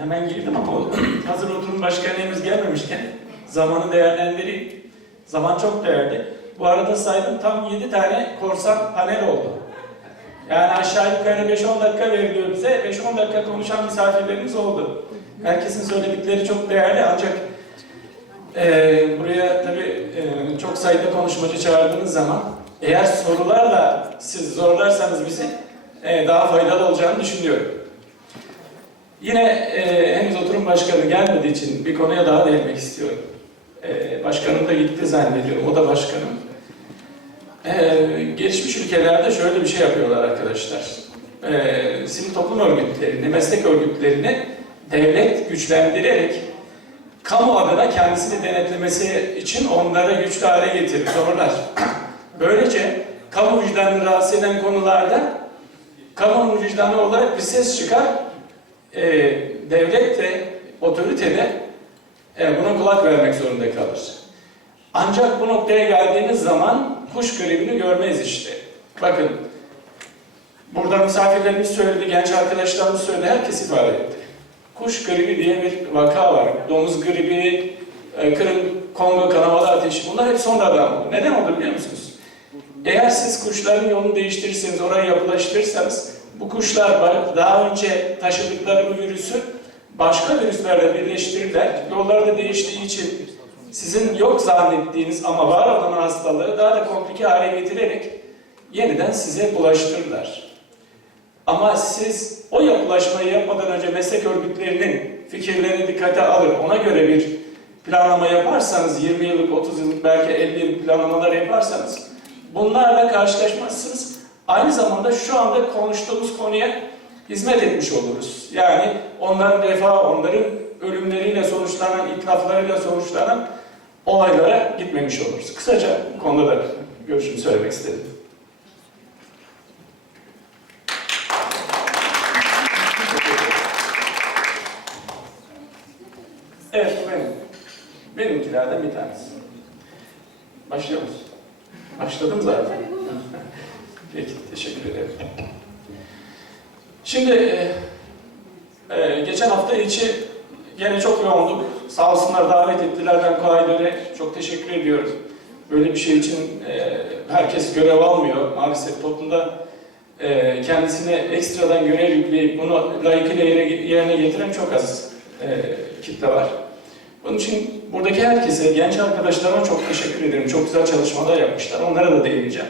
Hemen girdim ama hazır oturum başkanlığımız gelmemişken zamanı değerlendireyim. Zaman çok değerli. Bu arada saydım tam 7 tane korsan panel oldu. Yani aşağı yukarı 5-10 dakika veriliyor bize. 5-10 dakika konuşan misafirlerimiz oldu. Herkesin söyledikleri çok değerli ancak buraya tabii çok sayıda konuşmacı çağırdığınız zaman eğer sorularla siz zorlarsanız bizi daha faydalı olacağını düşünüyorum. Yine henüz oturum başkanı gelmediği için bir konuya daha değinmek istiyorum. Başkanım da gitti zannediyorum, o da başkanım. Gelişmiş ülkelerde şöyle bir şey yapıyorlar arkadaşlar. Sivil toplum örgütlerini, meslek örgütlerini devlet güçlendirerek kamu adına kendisini denetlemesi için onlara güçlü hale getirir, zorlar. Böylece kamu vicdanını rahatsız eden konularda kamunun vicdanı olarak bir ses çıkar. Devlet de, otorite de buna kulak vermek zorunda kalır. Ancak bu noktaya geldiğimiz zaman kuş gribini görmeyiz işte. Bakın, burada misafirlerimiz söyledi, genç arkadaşlarımız söyledi, herkes ifade etti. Kuş gribi diye bir vaka var. Domuz gribi, Kongo kanamalı ateşi, bunlar hep sonradan oldu. Neden oldu biliyor musunuz? Eğer siz kuşların yolunu değiştirirseniz, orayı yapılaştırırsanız, bu kuşlar daha önce taşıdıkları bu virüsü başka virüslerle birleştirirler. Yollarda değiştiği için sizin yok zannettiğiniz ama var olan hastalığı daha da komplike hale getirerek yeniden size bulaştırırlar. Ama siz o yapılaşmayı yapmadan önce meslek örgütlerinin fikirlerini dikkate alır, ona göre bir planlama yaparsanız, 20 yıllık, 30 yıllık, belki 50 yıllık planlamalar yaparsanız bunlarla karşılaşmazsınız. Aynı zamanda şu anda konuştuğumuz konuya hizmet etmiş oluruz. Yani onların refahı, onların ölümleriyle sonuçlanan, itlaflarıyla sonuçlanan olaylara gitmemiş oluruz. Kısaca bu konuda da görüşümü söylemek istedim. Evet, bu benim. Benimkilerden bir tanesi. Başlıyor musun? Başladım zaten. Peki, teşekkür ederim. Şimdi, geçen hafta içi gene çok yoğunduk. Sağ olsunlar davet ettiler, ben Kuaydör'e çok teşekkür ediyoruz. Böyle bir şey için herkes görev almıyor. Maalesef toplumda kendisine ekstradan görev yükleyip bunu layıkıyla yerine getiren çok az kitle var. Bunun için buradaki herkese, genç arkadaşlarıma çok teşekkür ederim. Çok güzel çalışmalar yapmışlar. Onlara da değineceğim.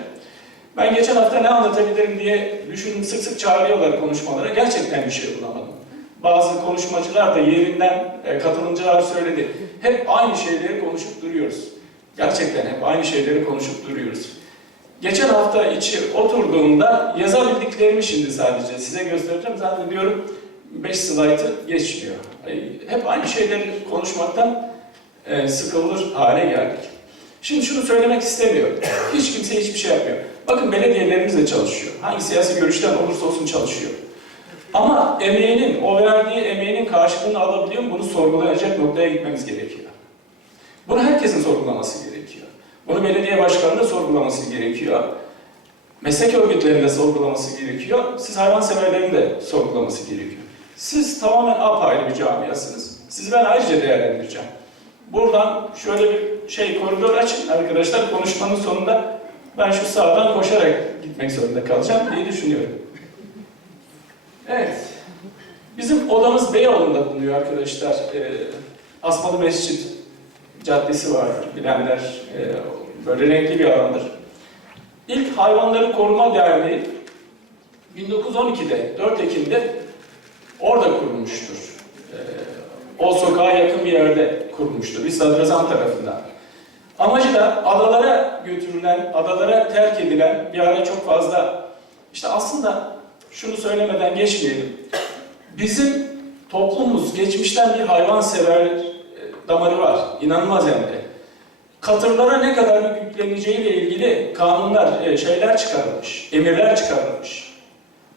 Ben geçen hafta ne anlatabilirim diye düşündüm. Sık sık çağırıyorlar konuşmalara. Gerçekten bir şey bulamadım. Bazı konuşmacılar da yerinden, katılımcılar söyledi. Hep aynı şeyleri konuşup duruyoruz. Gerçekten hep aynı şeyleri konuşup duruyoruz. Geçen hafta içi oturduğumda yazabildiklerimi şimdi sadece size göstereceğim. Zannediyorum 5 slaytı geçmiyor. Hep aynı şeyleri konuşmaktan sıkılır hale geldik. Şimdi şunu söylemek istemiyorum. Hiç kimse hiçbir şey yapmıyor. Bakın belediyelerimiz de çalışıyor. Hangi siyasi görüşten olursa olsun çalışıyor. Ama emeğinin, o verdiği emeğinin karşılığını alabiliyor mu? Bunu sorgulayacak noktaya gitmemiz gerekiyor. Bunu herkesin sorgulaması gerekiyor. Bunu belediye başkanının da sorgulaması gerekiyor. Meslek örgütlerinin de sorgulaması gerekiyor. Siz hayvanseverlerin de sorgulaması gerekiyor. Siz tamamen apayrı bir camiasınız. Sizi ben ayrıca değerlendireceğim. Buradan şöyle bir koridor açın arkadaşlar. Konuşmanın sonunda ben şu sağdan koşarak gitmek zorunda kalacağım diye düşünüyorum. Evet. Bizim odamız Beyoğlu'nda bulunuyor arkadaşlar. Asmalı Mescid Caddesi vardır. Bilenler böyle renkli bir alandır. İlk Hayvanları Koruma Derneği 1912'de, 4 Ekim'de orada kurulmuştur. O sokağa yakın bir yerde kurulmuştur. Bir sadrazam tarafından. Amacı da adalara götürülen, adalara terk edilen bir ara çok fazla... İşte aslında şunu söylemeden geçmeyelim. Bizim toplumumuz geçmişten bir hayvansever damarı var. İnanılmaz hem de. Katırlara ne kadar yükleneceğiyle ilgili kanunlar, şeyler çıkarılmış, emirler çıkarılmış.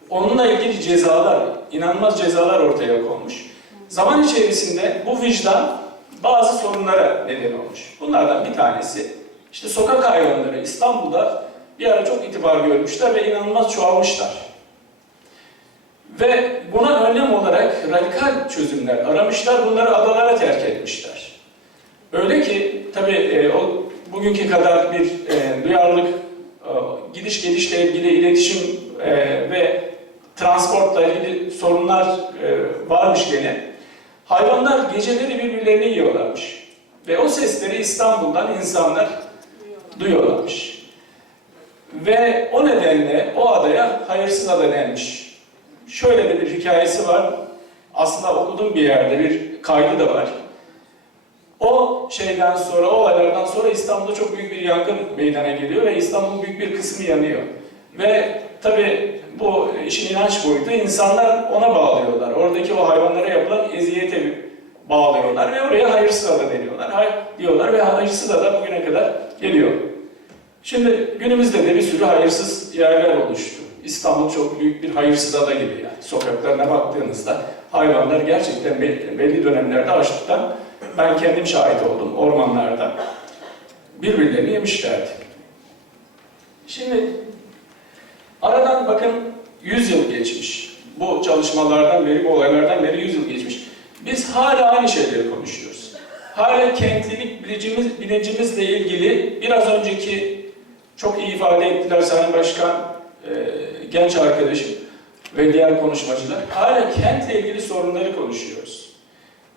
Onunla ilgili cezalar, inanılmaz cezalar ortaya konmuş. Zaman içerisinde bu vicdan bazı sorunlara neden olmuş. Bunlardan bir tanesi, işte sokak hayvanları İstanbul'da bir ara çok itibar görmüşler ve inanılmaz çoğalmışlar. Ve buna önlem olarak radikal çözümler aramışlar, bunları adalara terk etmişler. Öyle ki tabii o bugünkü kadar bir duyarlılık, gidiş gelişle ilgili iletişim ve transportla ilgili sorunlar varmış gene. Hayvanlar geceleri birbirlerini yiyorlarmış. Ve o sesleri İstanbul'dan insanlar duyuyorlarmış. Ve o nedenle o adaya hayırsız ada denmiş. Şöyle de bir hikayesi var. Aslında okuduğum bir yerde bir kaydı da var. O şeyden sonra, o olaylardan sonra İstanbul'da çok büyük bir yangın meydana geliyor ve İstanbul'un büyük bir kısmı yanıyor. Ve tabii bu işin inanç boyutu, insanlar ona bağlıyorlar. Oradaki o hayvanlara yapılan eziyete bağlıyorlar ve oraya hayırsız ada diyorlar ve hayırsız ada bugüne kadar geliyor. Şimdi günümüzde de bir sürü hayırsız yerler oluştu. İstanbul çok büyük bir hayırsız ada gibi yani. Sokaklarına baktığınızda hayvanlar gerçekten belli dönemlerde açlıktan, ben kendim şahit oldum ormanlarda, birbirlerini yemişlerdi. Şimdi aradan bakın 100 yıl geçmiş. Bu çalışmalardan beri, bu olaylardan beri 100 yıl geçmiş. Biz hala aynı şeyleri konuşuyoruz. Hala kentlilik bilincimizle ilgili biraz önceki çok iyi ifade ettiler Sayın Başkan, genç arkadaşım ve diğer konuşmacılar. Hala kentle ilgili sorunları konuşuyoruz.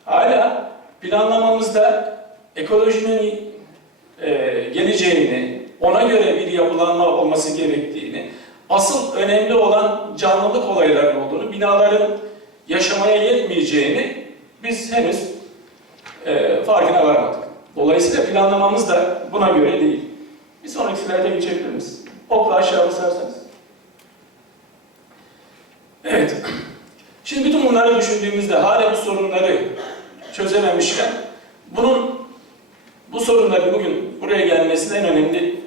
Hala planlamamızda ekolojinin geleceğini, ona göre bir yapılanma olması gerektiğini, asıl önemli olan canlılık olaylarının olduğunu, binaların yaşamaya yetmeyeceğini biz henüz farkına varmadık. Dolayısıyla planlamamız da buna göre değil. Bir sonraki slayda geçebilir miyiz? Okla aşağı basarsanız. Evet. Şimdi bütün bunları düşündüğümüzde hala bu sorunları çözememişken bu sorunların bugün buraya gelmesinin en önemli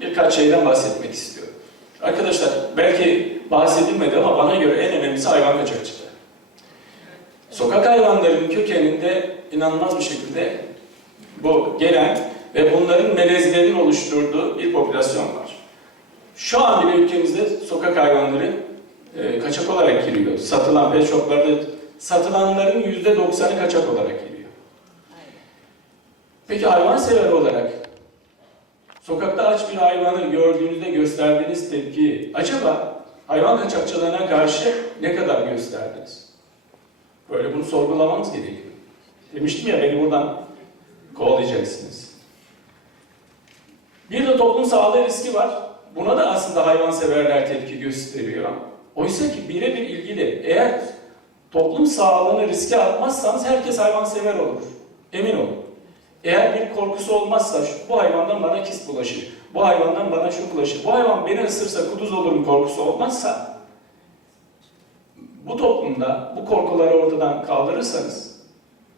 birkaç şeyden bahsetmek istiyorum. Arkadaşlar belki bahsedilmedi ama bana göre en önemlisi hayvan kaçakçılığı. Sokak hayvanlarının kökeninde inanılmaz bir şekilde bu gelen ve bunların melezlerin oluşturduğu bir popülasyon var. Şu an bile ülkemizde sokak hayvanları kaçak olarak giriyor. Satılan pet shoplarda satılanların %90'ı kaçak olarak giriyor. Peki hayvansever olarak sokakta aç bir hayvanı gördüğünüzde gösterdiğiniz tepkiyi acaba hayvan kaçakçılığına karşı ne kadar gösterdiniz? Böyle bunu sorgulamamız gerekiyor. Demiştim ya, beni buradan kovalayacaksınız. Bir de toplum sağlığı riski var. Buna da aslında hayvanseverler tepki gösteriyor. Oysa ki birebir ilgili. Eğer toplum sağlığını riske atmazsanız herkes hayvansever olur. Emin olun. Eğer bir korkusu olmazsa, bu hayvandan bana kist bulaşır, bu hayvandan bana şu bulaşır, bu hayvan beni ısırsa kuduz olurum korkusu olmazsa, bu toplumda bu korkuları ortadan kaldırırsanız,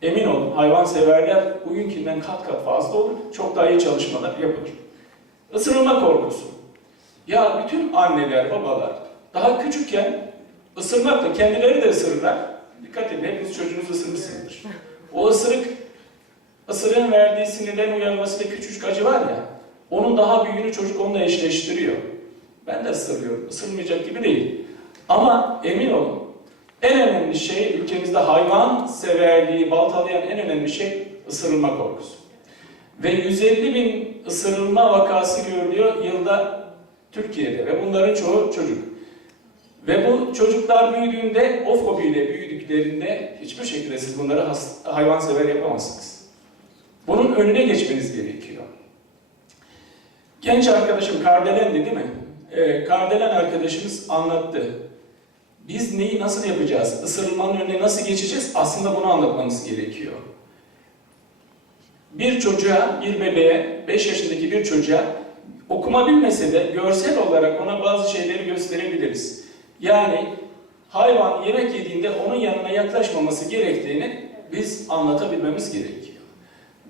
emin olun hayvanseverler bugünkünden kat kat fazla olur, çok daha iyi çalışmalar yapılır. Isırılma korkusu. Ya bütün anneler, babalar daha küçükken ısırmakla kendileri de ısırırlar. Dikkat edin, hepiniz çocuğunuz ısırmışsınızdır. O ısırığın verdiği sinirden uyanması ve küçücük acı var ya, onun daha büyüğünü çocuk onunla eşleştiriyor. Ben de ısırıyorum, ısırmayacak gibi değil. Ama emin olun, en önemli şey ülkemizde hayvan severliği baltalayan en önemli şey ısırılma korkusu. Ve 150.000 ısırılma vakası görülüyor yılda Türkiye'de ve bunların çoğu çocuk. Ve bu çocuklar büyüdüğünde, o fobiyle büyüdüklerinde hiçbir şekilde siz bunları hayvansever yapamazsınız. Bunun önüne geçmeniz gerekiyor. Genç arkadaşım Kardelen değil mi? Kardelen arkadaşımız anlattı. Biz neyi nasıl yapacağız? Isırılmanın önüne nasıl geçeceğiz? Aslında bunu anlatmamız gerekiyor. Bir çocuğa, bir bebeğe, 5 yaşındaki bir çocuğa okuma bilmese de görsel olarak ona bazı şeyleri gösterebiliriz. Yani hayvan yemek yediğinde onun yanına yaklaşmaması gerektiğini biz anlatabilmemiz gerekiyor.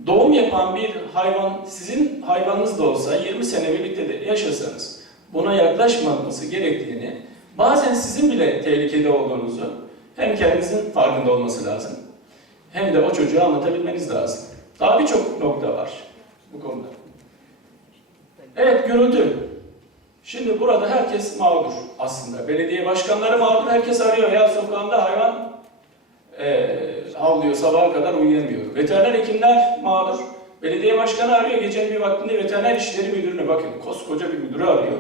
Doğum yapan bir hayvan, sizin hayvanınız da olsa 20 sene birlikte de yaşasanız buna yaklaşmaması gerektiğini, bazen sizin bile tehlikede olduğunuzu hem kendinizin farkında olması lazım hem de o çocuğa anlatabilmeniz lazım. Daha birçok nokta var bu konuda. Evet, gürültü. Şimdi burada herkes mağdur aslında. Belediye başkanları mağdur, herkes arıyor ya sokağında hayvan havlıyor, sabaha kadar uyuyamıyor. Veteriner hekimler mağdur. Belediye başkanı arıyor gecenin bir vaktinde veteriner işleri müdürünü, bakın koskoca bir müdürü arıyor.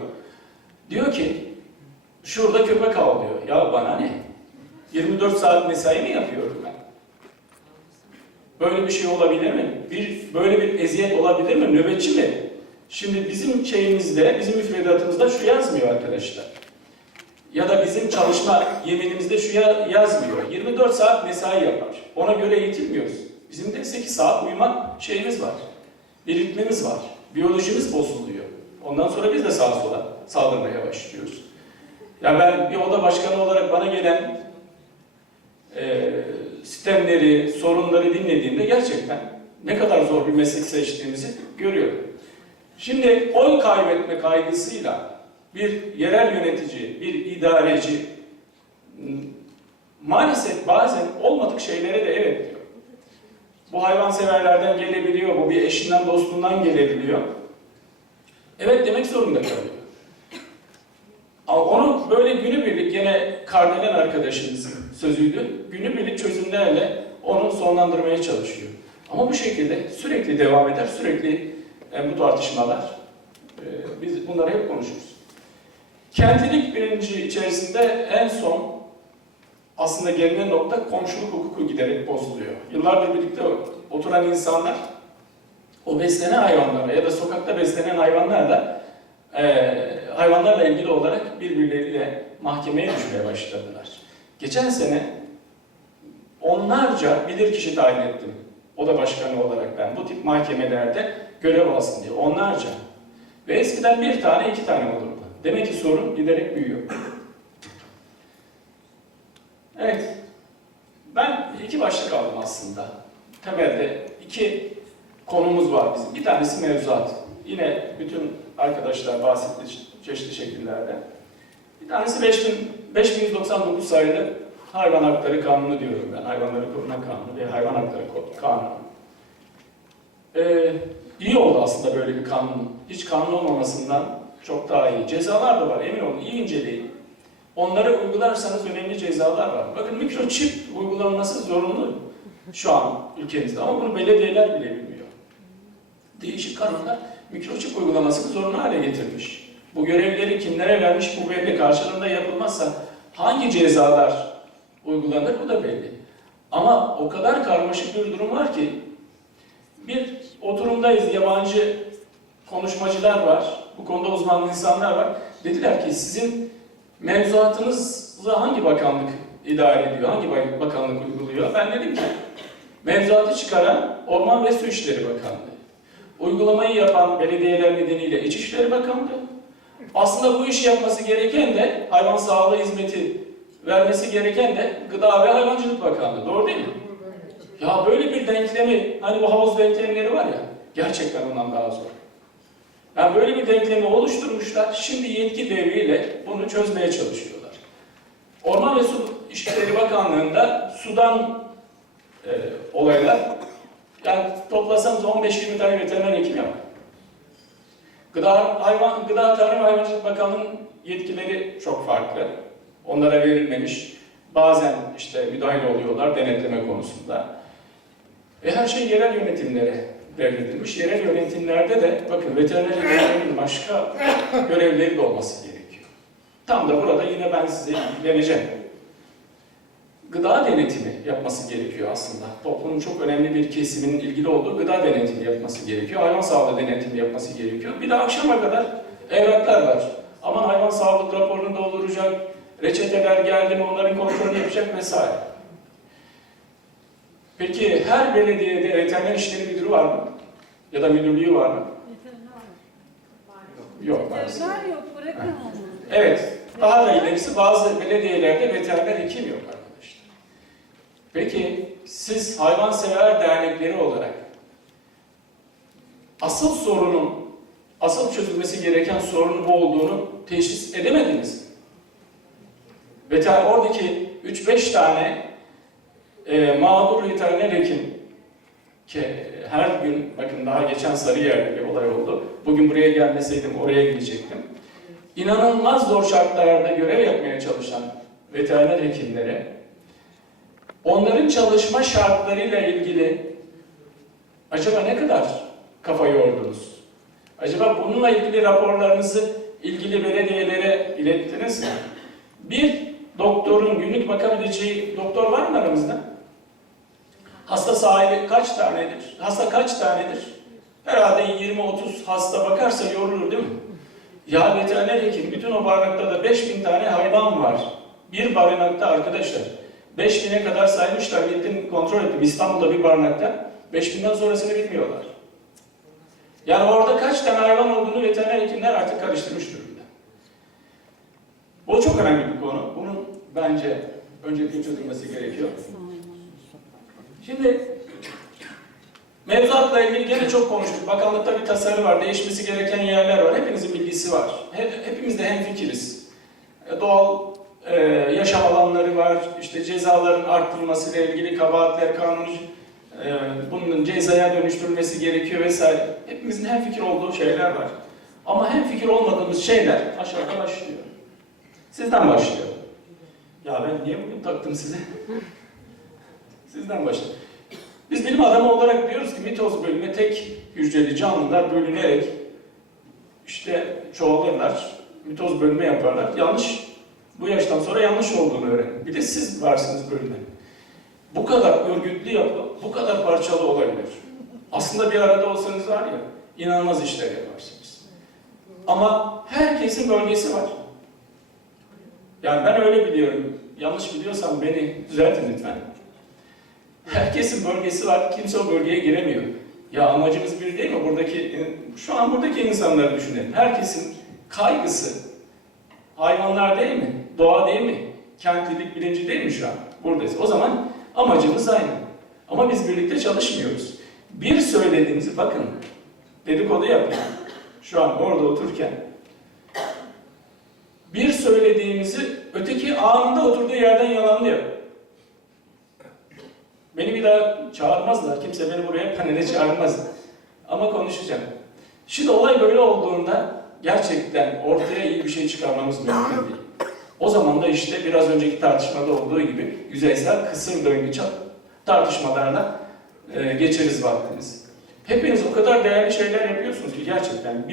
Diyor ki şurada köpek havlıyor. Ya bana ne? 24 saat mesai mi yapıyorum ben? Böyle bir şey olabilir mi? Böyle bir eziyet olabilir mi? Nöbetçi mi? Şimdi bizim şeyimizde, bizim müfredatımızda şu yazmıyor arkadaşlar. Ya da bizim çalışma yeminimizde şu yazmıyor. 24 saat mesai yapar. Ona göre eğitilmiyoruz. Bizim de 8 saat uyuma şeyimiz var. Bir ritmimiz var. Biyolojimiz bozuluyor. Ondan sonra biz de sağa sola saldırmaya başlıyoruz. Ya ben bir oda başkanı olarak bana gelen sistemleri, sorunları dinlediğimde gerçekten ne kadar zor bir meslek seçtiğimizi görüyorum. Şimdi oy kaybetme kaygısıyla bir yerel yönetici, bir idareci maalesef bazen olmadık şeylere de evet diyor. Bu hayvanseverlerden gelebiliyor, bu bir eşinden, dostundan gelebiliyor. Evet demek zorunda kalıyor. Ama onu böyle günübirlik, yine Kardelen arkadaşımızın sözüydü, günübirlik çözümlerle onu sonlandırmaya çalışıyor. Ama bu şekilde sürekli devam eder, sürekli bu tartışmalar, biz bunları hep konuşuruz. Kentlilik bilinci içerisinde en son aslında gelinen nokta komşuluk hukuku giderek bozuluyor. Yıllardır birlikte oturan insanlar o beslenen hayvanlarla ya da sokakta beslenen hayvanlarla ilgili olarak birbirleriyle mahkemeye düşmeye başladılar. Geçen sene onlarca bilirkişi tayin ettim. Oda başkanı olarak ben bu tip mahkemelerde görev alsın diye. Onlarca. Ve eskiden bir tane, iki tane olurdu. Demek ki sorun giderek büyüyor. Evet. Ben iki başlık aldım aslında. Temelde iki konumuz var bizim. Bir tanesi mevzuat. Yine bütün arkadaşlar bahsetti çeşitli şekillerde. Bir tanesi 5199 sayılı Hayvan Hakları Kanunu diyorum ben. Hayvanları Koruma Kanunu ve Hayvan Hakları Kanunu. İyi oldu aslında böyle bir kanun. Hiç kanun olmamasından çok daha iyi. Cezalar da var, emin olun. İyi inceleyin. Onları uygularsanız önemli cezalar var. Bakın mikroçip uygulanması zorunlu şu an ülkemizde ama bunu belediyeler bile bilmiyor. Değişik kanunlar mikroçip uygulamasını zorunlu hale getirmiş. Bu görevleri kimlere vermiş bu belli. Karşılığında yapılmazsa hangi cezalar uygulanır bu da belli. Ama o kadar karmaşık bir durum var ki bir oturumdayız, yabancı konuşmacılar var, bu konuda uzmanlı insanlar var. Dediler ki sizin mevzuatınızı hangi bakanlık idare ediyor, hangi bakanlık uyguluyor? Ben dedim ki mevzuatı çıkaran Orman ve Su İşleri Bakanlığı. Uygulamayı yapan belediyeler nedeniyle İçişleri Bakanlığı. Aslında bu işi yapması gereken de hayvan sağlığı hizmeti vermesi gereken de Gıda ve Hayvancılık Bakanlığı. Doğru değil mi? Ya böyle bir denklemi, hani bu havuz denklemleri var ya, gerçekten ondan daha zor. Yani böyle bir denklemi oluşturmuşlar, şimdi yetki devriyle bunu çözmeye çalışıyorlar. Orman ve Su İşleri Bakanlığı'nda sudan olaylar, yani toplasanız 15-20 tane veteriner hekim yok. Gıda Tarım ve Hayvancılık Bakanlığı'nın yetkileri çok farklı. Onlara verilmemiş. Bazen işte müdahale oluyorlar denetleme konusunda. Her şey yerel yönetimlere devredilmiş. Yerel yönetimlerde de bakın veteriner hekimlerin başka görevleri de olması gerekiyor. Tam da burada yine ben size ilgileneceğim. Gıda denetimi yapması gerekiyor aslında. Toplumun çok önemli bir kesiminin ilgili olduğu gıda denetimi yapması gerekiyor. Hayvan sağlığı denetimi yapması gerekiyor. Bir de akşama kadar evraklar var. Aman hayvan sağlık raporunu dolduracak, reçeteler geldi mi onların kontrolünü yapacak vesaire. Peki her belediyede veteriner işleri müdürü var mı? Ya da müdürlüğü var mı? Yok maalesef. Yok, bırakın onu. Evet, daha da ilerisi bazı belediyelerde veteriner hekim yok arkadaşlar. Peki siz hayvansever dernekleri olarak asıl çözülmesi gereken sorunun bu olduğunu teşhis edemediniz mi? Oradaki 3-5 tane mağdur veteriner hekim ki her gün, bakın daha geçen Sarıyer'de bir olay oldu. Bugün buraya gelmeseydim oraya gidecektim. inanılmaz zor şartlarda görev yapmaya çalışan veteriner hekimlere, onların çalışma şartlarıyla ilgili acaba ne kadar kafa yordunuz? Acaba bununla ilgili raporlarınızı ilgili belediyelere ilettiniz mi? Bir doktorun günlük bakabileceği doktor var mı aramızda? Hasta sahibi kaç tanedir? Hasta kaç tanedir? Herhalde 20-30 hasta bakarsa yorulur değil mi? Ya veteriner hekim, bütün o barınakta da 5000 tane hayvan var. Bir barınakta arkadaşlar. 5000'e kadar saymışlar, gittim kontrol ettim İstanbul'da bir barınakta. 5000'den sonrasını bilmiyorlar. Yani orada kaç tane hayvan olduğunu veteriner hekimler artık karıştırmış durumda. Bu çok önemli bir konu. Bunun bence öncelikle çözülmesi gerekiyor. Şimdi mevzuatla ilgili gene çok konuştuk. Bakanlıkta bir tasarı var, değişmesi gereken yerler var. Hepimizin bilgisi var. Hepimiz de hemfikiriz. Doğal yaşam alanları var, işte cezaların arttırılmasıyla ilgili kabahatler kanunu, bunun cezaya dönüştürülmesi gerekiyor vesaire. Hepimizin hemfikir olduğu şeyler var. Ama hemfikir olmadığımız şeyler aşağıda başlıyor. Sizden başlıyor. Ya ben niye bugün taktım size? Sizden başlıyor. Biz bilim adamı olarak diyoruz ki mitoz bölümüne tek hücreli canlılar bölünerek işte çoğalırlar, mitoz bölünme yaparlar. Yanlış, bu yaştan sonra yanlış olduğunu öğrenin. Bir de siz varsınız bölüme. Bu kadar örgütlü yapı, bu kadar parçalı olabilir. Aslında bir arada olsanız var ya, inanılmaz işler yaparsınız. Ama herkesin bölgesi var. Yani ben öyle biliyorum. Yanlış biliyorsam beni düzeltin lütfen. Herkesin bölgesi var, kimse o bölgeye giremiyor. Ya amacımız bir değil mi? Şu an buradaki insanları düşünelim. Herkesin kaygısı, hayvanlar değil mi? Doğa değil mi? Kentlilik bilinci değil mi şu an? Buradayız. O zaman amacımız aynı. Ama biz birlikte çalışmıyoruz. Bir söylediğimizi bakın, dedikodu yapın. Şu an orada otururken. Bir söylediğimizi öteki anında oturduğu yerden yalanlıyor. Beni bir daha çağırmazlar. Kimse beni buraya panele çağırmaz. Ama konuşacağım. Şimdi olay böyle olduğunda gerçekten ortaya iyi bir şey çıkarmamız mümkün değil. O zaman da işte biraz önceki tartışmada olduğu gibi yüzeysel kısır döngü tartışmalarla geçeriz vaktiniz. Hepiniz o kadar değerli şeyler yapıyorsunuz ki gerçekten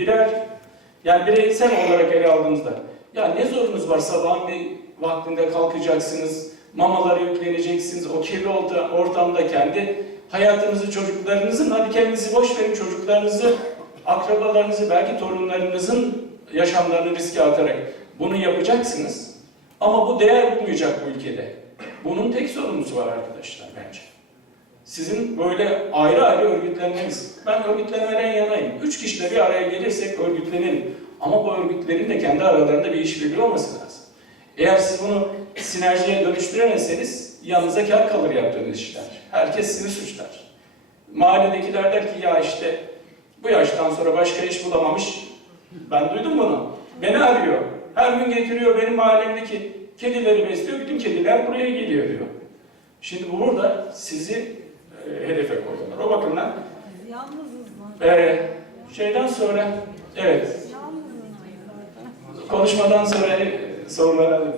bireysel olarak ele aldığınızda ya ne zorunuz var, sabahın bir vaktinde kalkacaksınız, mamaları yükleneceksiniz, o kirli ortamda kendi hayatınızı, çocuklarınızın, hadi kendinizi boş verin, çocuklarınızı, akrabalarınızı, belki torunlarınızın yaşamlarını riske atarak bunu yapacaksınız. Ama bu değer bulmayacak bu ülkede. Bunun tek sorumlusu var arkadaşlar bence. Sizin böyle ayrı ayrı örgütlenmeniz. Ben örgütlenmeden yanayım. 3 kişiyle bir araya gelirsek örgütlenelim. Ama bu örgütlerin de kendi aralarında bir işbirliği olması lazım. Eğer siz bunu sinerjiye dönüştüremezseniz yanınıza kar kalır yaptığınız işler. Herkes sizi suçlar. Mahalledekiler der ki ya işte bu yaştan sonra başka iş bulamamış. Ben duydum bunu. Beni arıyor. Her gün getiriyor benim mahallemdeki kedileri besliyor. Bütün kediler buraya geliyor diyor. Şimdi burada sizi hedefe koyuyorlar. O bakımdan şeyden sonra evet konuşmadan sonra sorular alayım.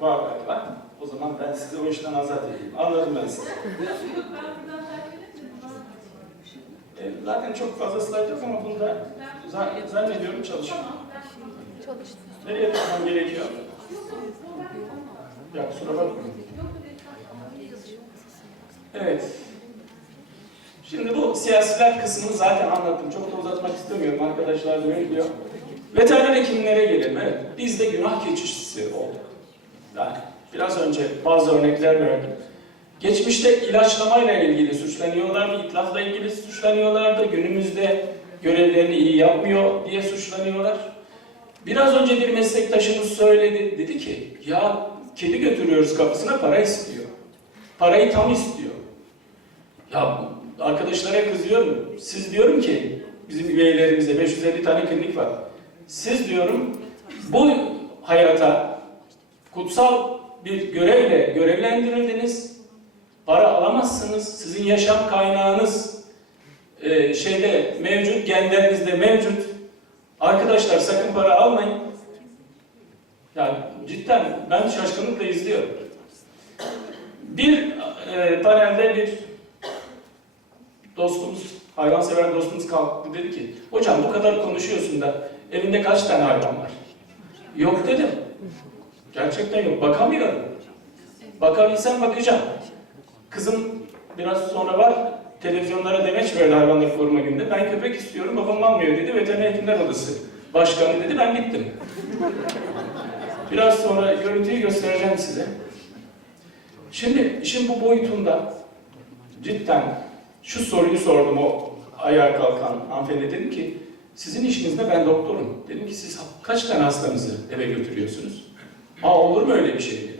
Var galiba. O zaman ben sizi o işten azat edeyim. Anladım ben sizi. Zaten çok fazla slide yok ama bunda zannediyorum çalışıyor. Nereye tutmam gerekiyor? Ya kusura bakmayın. Evet. Şimdi bu siyasiler kısmını zaten anlattım. Çok da uzatmak istemiyorum. Arkadaşlar da öyle diyor. Veteriner hekimlere gelelim. Evet. Biz de günah keçisi olduk. Yani biraz önce bazı örnekler verdim. Geçmişte ilaçlamayla ilgili suçlanıyorlardı, itlafla ilgili suçlanıyorlardı. Günümüzde görevlerini iyi yapmıyor diye suçlanıyorlar. Biraz önce bir meslektaşımız söyledi. Dedi ki ya kedi götürüyoruz kapısına, para istiyor. Parayı tam istiyor. Ya arkadaşlara kızıyorum. Siz diyorum ki bizim üyelerimize 550 tane klinik var. Siz diyorum bu hayata kutsal bir görevle görevlendirildiniz. Para alamazsınız. Sizin yaşam kaynağınız şeyde mevcut, genlerinizde mevcut. Arkadaşlar sakın para almayın. Yani cidden ben şaşkınlıkla izliyorum. Bir panelde bir dostumuz, hayvansever dostumuz kalktı, dedi ki, hocam bu kadar konuşuyorsun da evinde kaç tane hayvan var? Yok dedim. Gerçekten yok. Bakamıyorum. Bakabilsem bakacağım. Kızım biraz sonra var, televizyonlara demeç verdi hayvanları koruma gününde. Ben köpek istiyorum, babam almıyor dedi. Veteriner Hekimler Odası başkanı dedi, ben gittim. Biraz sonra görüntüyü göstereceğim size. Şimdi işin bu boyutunda cidden şu soruyu sordum o ayağa kalkan hanımefendi, dedim ki sizin işinizde ben doktorum. Dedim ki siz kaç tane hastanızı eve götürüyorsunuz? Olur mu öyle bir şey dedi.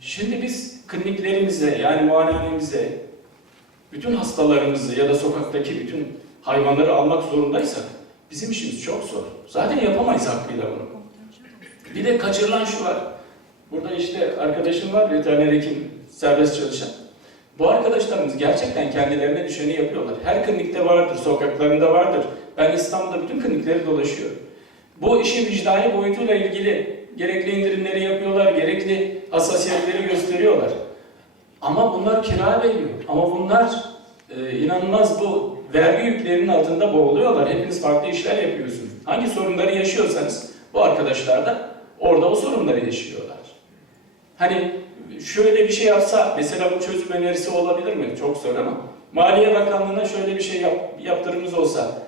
Şimdi biz kliniklerimize yani muayenehanemize bütün hastalarımızı ya da sokaktaki bütün hayvanları almak zorundaysak bizim işimiz çok zor. Zaten yapamayız hakkıyla bunu. Bir de kaçırılan şu var. Burada işte arkadaşım var, veteriner hekim, serbest çalışan. Bu arkadaşlarımız gerçekten kendilerine düşeni yapıyorlar. Her klinikte vardır, sokaklarında vardır. Ben İstanbul'da bütün klinikleri dolaşıyorum. Bu işin vicdani boyutuyla ilgili gerekli indirimleri yapıyorlar, gerekli hassasiyetleri gösteriyorlar. Ama bunlar kira veriyor. Ama bunlar inanılmaz bu vergi yüklerinin altında boğuluyorlar. Hepiniz farklı işler yapıyorsunuz. Hangi sorunları yaşıyorsanız bu arkadaşlar da orada o sorunları yaşıyorlar. Hani şöyle bir şey yapsa, mesela bu çözüm önerisi olabilir mi? Çok zor ama. Maliye Bakanlığı'na şöyle bir şey yaptırımımız olsa,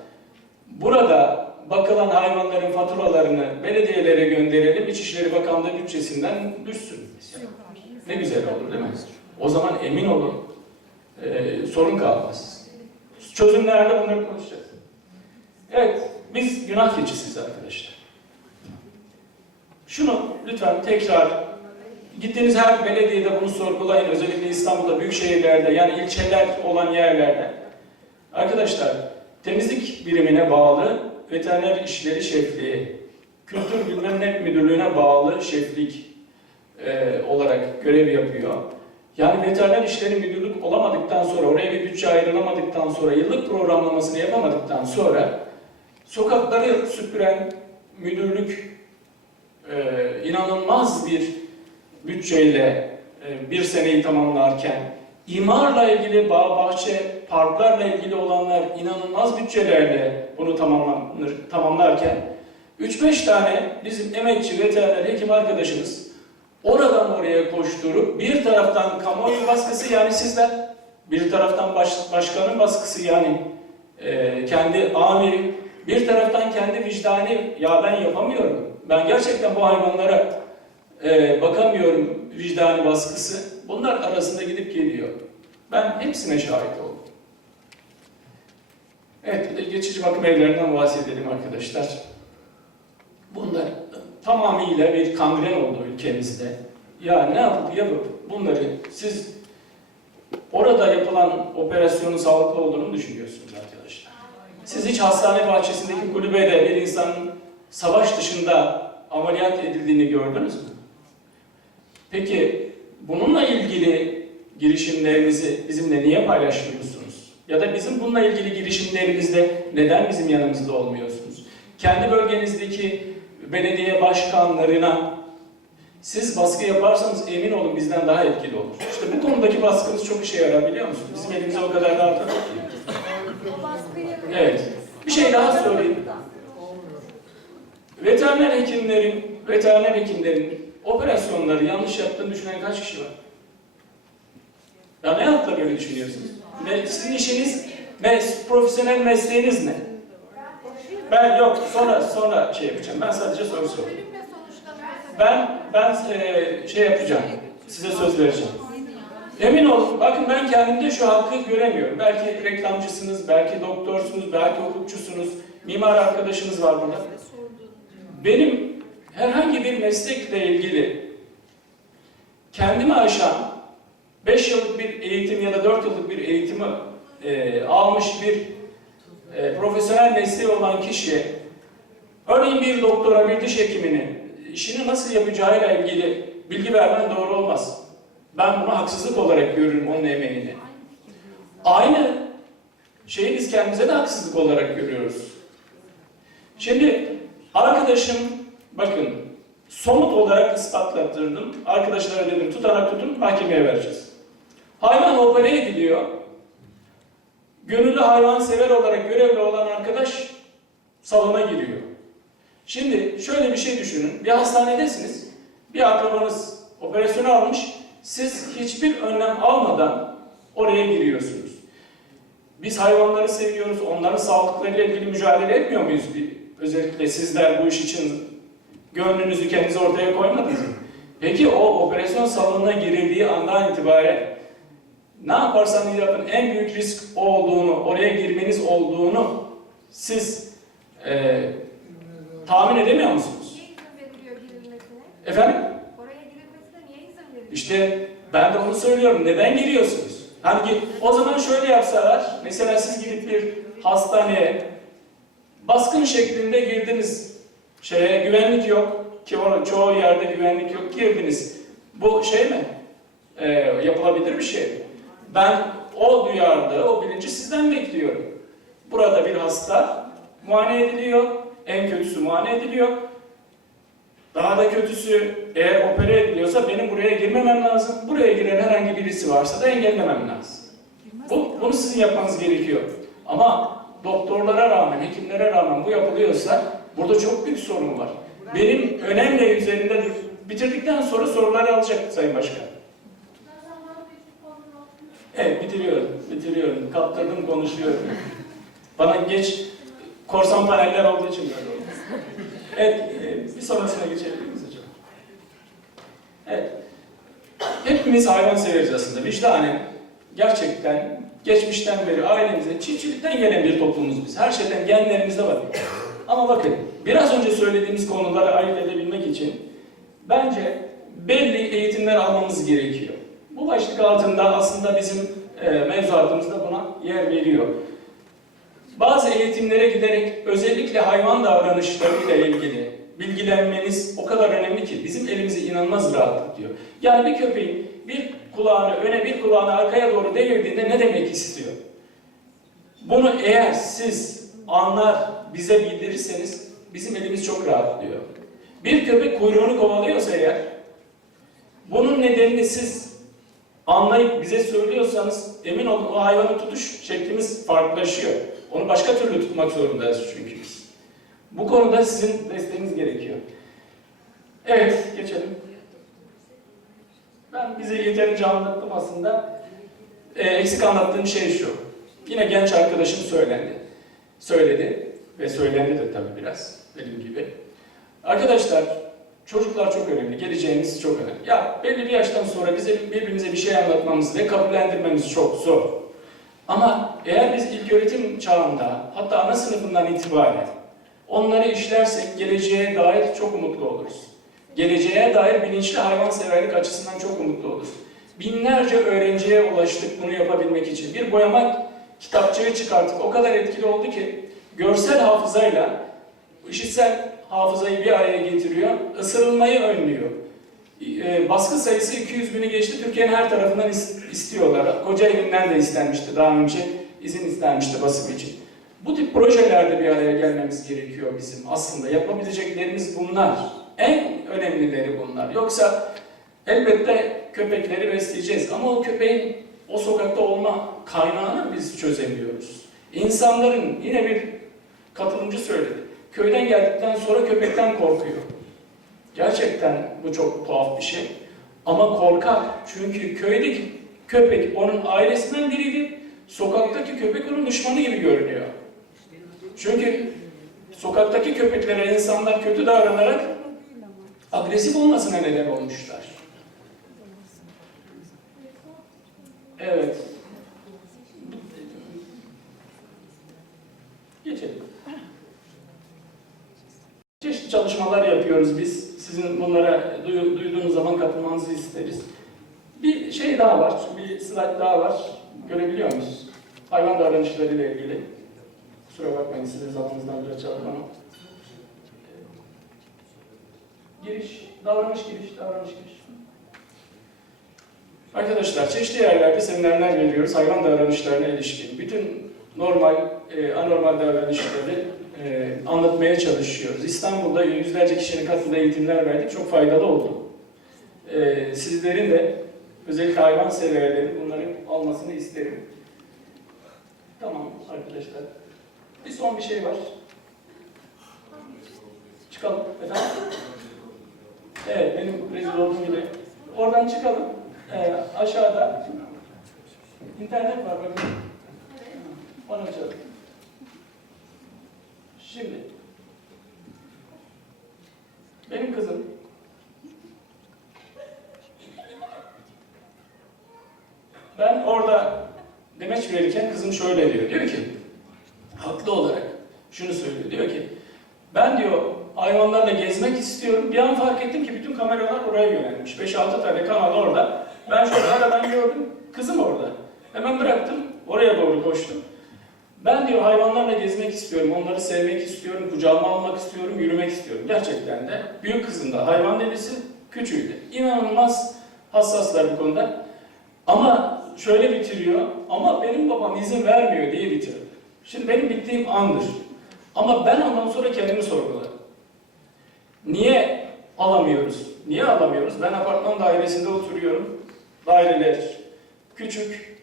burada bakılan hayvanların faturalarını belediyelere gönderelim, İçişleri Bakanlığı bütçesinden düşsün. Ne güzel olur değil mi? O zaman emin olun sorun kalmaz. Çözümlerde bunları konuşacağız. Evet, biz günah keçisiyiz arkadaşlar. Şunu lütfen tekrar, gittiğiniz her belediyede bunu sorgulayın, özellikle İstanbul'da, büyük şehirlerde, yani ilçeler olan yerlerde. Arkadaşlar, temizlik birimine bağlı veteriner işleri şefliği, kültür bilmem ne müdürlüğüne bağlı şeflik olarak görev yapıyor. Yani veteriner işleri müdürlük olamadıktan sonra, oraya bir bütçe ayrılamadıktan sonra, yıllık programlamasını yapamadıktan sonra sokakları süpüren müdürlük inanılmaz bir bütçeyle bir seneyi tamamlarken, imarla ilgili bağ, bahçe, parklarla ilgili olanlar inanılmaz bütçelerle bunu tamamlarken 3-5 tane bizim emekçi veteriner hekim arkadaşımız oradan oraya koşturup bir taraftan kamuoyu baskısı yani sizler, bir taraftan başkanın baskısı yani kendi amiri, bir taraftan kendi vicdani, ya ben yapamıyorum, ben gerçekten bu hayvanlara bakamıyorum vicdani baskısı, bunlar arasında gidip geliyor. Ben hepsine şahit oldum. Evet, bir de geçici bakım evlerinden bahsedelim arkadaşlar. Bunlar tamamıyla bir kangren oldu ülkemizde. Ya ne yapıp bunları siz orada yapılan operasyonun sağlıklı olduğunu mu düşünüyorsunuz arkadaşlar? Siz hiç hastane bahçesindeki kulübede bir insanın savaş dışında ameliyat edildiğini gördünüz mü? Peki bununla ilgili girişimlerinizi bizimle niye paylaşmıyorsunuz? Ya da bizim bununla ilgili girişimlerimizde neden bizim yanımızda olmuyorsunuz? Kendi bölgenizdeki belediye başkanlarına siz baskı yaparsanız emin olun bizden daha etkili olur. İşte bu konudaki baskınız çok işe yarar, biliyor musunuz? Bizim elimize o kadar rahat yok. Evet. Bir şey daha söyleyeyim. Veteriner hekimlerin operasyonları yanlış yaptığını düşünen kaç kişi var? Ya ne hakla böyle düşünüyorsunuz? Sizin işiniz ne? Profesyonel mesleğiniz ne? Ben yok, sonra şey yapacağım. Ben sadece soru soruyorum. Ben şey yapacağım. Size söz vereceğim. Emin olun, bakın ben kendimde şu hakkı göremiyorum. Belki reklamcısınız, belki doktorsunuz, belki hukukçusunuz, mimar arkadaşınız var burada. Benim herhangi bir meslekle ilgili kendimi aşan 5 yıllık bir eğitim ya da 4 yıllık bir eğitimi almış bir profesyonel mesleği olan kişiye, örneğin bir doktora, bir diş hekiminin işini nasıl yapacağıyla ilgili bilgi vermen doğru olmaz. Ben bunu haksızlık olarak görürüm onun emeğini. Aynı şeyi biz kendimize de haksızlık olarak görüyoruz. Şimdi arkadaşım, bakın, somut olarak ispatlattırdım. Arkadaşlara dedim, tutanak tutun, mahkemeye vereceğiz. Hayvan opere ediliyor. Gönüllü hayvansever olarak görevli olan arkadaş salona giriyor. Şimdi şöyle bir şey düşünün. Bir hastanedesiniz. Bir akrabanız operasyonu almış. Siz hiçbir önlem almadan oraya giriyorsunuz. Biz hayvanları seviyoruz. Onların sağlıklarıyla ilgili mücadele etmiyor muyuz? Özellikle sizler bu iş için gönlünüzü kendinize ortaya koymadınız mı? Peki o operasyon salonuna girildiği andan itibaren ne yaparsanız yapın en büyük risk olduğunu, oraya girmeniz olduğunu siz tahmin edemiyor musunuz? Niye izin veriliyor girilmesine? Efendim? Oraya girilmesine niye izin veriliyor? İşte ben de onu söylüyorum. Neden giriyorsunuz? Hani o zaman şöyle yapsalar, mesela siz gidip bir hastaneye baskın şeklinde girdiniz. Güvenlik yok. Ki çoğu yerde güvenlik yok. Girdiniz. Bu şey mi? Yapılabilir bir şey. Ben o duyarlılığı, o bilinci sizden bekliyorum. Burada bir hasta muayene ediliyor. En kötüsü muayene ediliyor. Daha da kötüsü eğer opere ediliyorsa benim buraya girmemem lazım. Buraya giren herhangi birisi varsa da engellemem lazım. Bunu sizin yapmanız gerekiyor. Ama doktorlara rağmen, hekimlere rağmen bu yapılıyorsa burada çok büyük sorun var. Benim önemli üzerinde bitirdikten sonra soruları alacak Sayın Başkan. Evet, bitiriyorum. Kaptırdım, konuşuyorum. Bana geç korsan paneller olduğu için böyle oldu. Evet, bir sonrasına geçebilir miyiz acaba? Evet. Hepimiz hayvan severiz aslında. Vicdanen, gerçekten geçmişten beri ailemize çiftçilikten gelen bir toplumuz biz. Her şeyden genlerimizde var. Ama bakın, biraz önce söylediğimiz konuları ayırt edebilmek için bence belli eğitimler almamız gerekiyor. Bu başlık altında aslında bizim mevzuatımız da buna yer veriyor. Bazı eğitimlere giderek özellikle hayvan davranışlarıyla ilgili bilgilenmeniz o kadar önemli ki bizim elimize inanılmaz rahatlık diyor. Yani bir köpeğin bir kulağını öne bir kulağını arkaya doğru devirdiğinde ne demek istiyor? Bunu eğer siz anlar bize bildirirseniz bizim elimiz çok rahatlıyor. Bir köpek kuyruğunu kovalıyorsa eğer bunun nedenini siz anlayıp bize söylüyorsanız emin olun o hayvanı tutuş şeklimiz farklılaşıyor. Onu başka türlü tutmak zorundayız çünkü biz. Bu konuda sizin desteğiniz gerekiyor. Evet, geçelim. Ben bize yeterince anlattım aslında. Eksik anlattığım şey şu. Yine genç arkadaşım söyledi ve söylendi de tabii biraz benim gibi. Arkadaşlar, çocuklar çok önemli, geleceğimiz çok önemli. Ya belli bir yaştan sonra birbirimize bir şey anlatmamız ve kabullendirmemiz çok zor. Ama eğer biz ilköğretim çağında, hatta ana sınıfından itibaren onları işlersek geleceğe dair çok umutlu oluruz. Geleceğe dair bilinçli hayvanseverlik açısından çok umutlu oluruz. Binlerce öğrenciye ulaştık bunu yapabilmek için. Bir boyama kitapçığı çıkarttık. O kadar etkili oldu ki görsel hafızayla işitsel hafızayı bir araya getiriyor, ısırılmayı önlüyor. Baskı sayısı 200.000'i geçti. Türkiye'nin her tarafından istiyorlar. Kocaeli'nden de istenmişti. Daha önce izin istenmişti basım için. Bu tip projelerde bir araya gelmemiz gerekiyor bizim. Aslında yapabileceklerimiz bunlar. En önemlileri bunlar. Yoksa elbette köpekleri besleyeceğiz. Ama o köpeğin o sokakta olma kaynağını biz çözemiyoruz. İnsanların, yine bir katılımcı söyledi, köyden geldikten sonra köpekten korkuyor. Gerçekten bu çok tuhaf bir şey. Ama korkak. Çünkü köydeki köpek onun ailesinden biriydi. Sokaktaki köpek onun düşmanı gibi görünüyor. Çünkü sokaktaki köpeklere insanlar kötü davranarak agresif olmasına neden olmuşlar. Evet. Geçelim. Çeşitli çalışmalar yapıyoruz biz. Sizin bunlara duyduğunuz zaman katılmanızı isteriz. Bir şey daha var, bir slide daha var. Görebiliyor muyuz? Hayvan davranışlarıyla ilgili. Kusura bakmayın sizin zamanınızdan biraz çaldım ama. Davranış giriş. Arkadaşlar çeşitli yerlerde seminerler veriyoruz hayvan davranışlarına ilişkin. Bütün normal, anormal davranışları anlatmaya çalışıyoruz. İstanbul'da yüzlerce kişinin katıldığı eğitimler verdik, çok faydalı oldu. Sizlerin de, özellikle hayvan severlerin bunların olmasını isterim. Tamam arkadaşlar. Bir son bir şey var. Çıkalım efendim. Evet, benim rezil olduğum gibi. Oradan çıkalım. Aşağıda internet var bakın. Onu açalım. Şimdi benim kızım ben orada demeç verirken kızım şöyle diyor. Diyor ki haklı olarak şunu söylüyor. Diyor ki ben diyor hayvanlarla gezmek istiyorum. Bir an fark ettim ki bütün kameralar oraya yönelmiş. 5-6 tane kanal orada. Ben şöyle aradan gördüm. Kızım orada. Hemen bıraktım. Oraya doğru koştum. Ben diyor hayvanlarla gezmek istiyorum. Onları sevmek istiyorum. Kucağıma almak istiyorum. Yürümek istiyorum. Gerçekten de büyük kızım da hayvan delisi, küçüğü de. İnanılmaz hassaslar bu konuda. Ama şöyle bitiriyor. Ama benim babam izin vermiyor diye bitiriyor. Şimdi benim bittiğim andır. Ama ben ondan sonra kendimi sorguladım. Niye alamıyoruz? Niye alamıyoruz? Ben apartman dairesinde oturuyorum. Daireler küçük,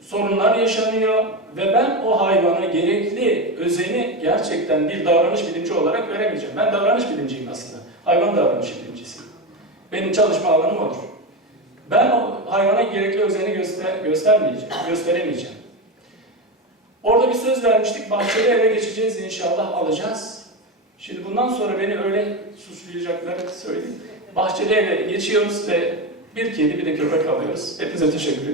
sorunlar yaşanıyor ve ben o hayvana gerekli özeni gerçekten bir davranış bilimci olarak veremeyeceğim. Ben davranış bilimciyim aslında. Hayvan davranış bilimcisiyim. Benim çalışma alanım odur. Ben o hayvana gerekli özeni gösteremeyeceğim. Orada bir söz vermiştik, bahçeli eve geçeceğiz inşallah, alacağız. Şimdi bundan sonra beni öyle suçlayacaklar söyleyeyim. Bahçeli eve geçiyoruz ve bir kedi bir de köpek alıyoruz. Hepinize teşekkür ederim.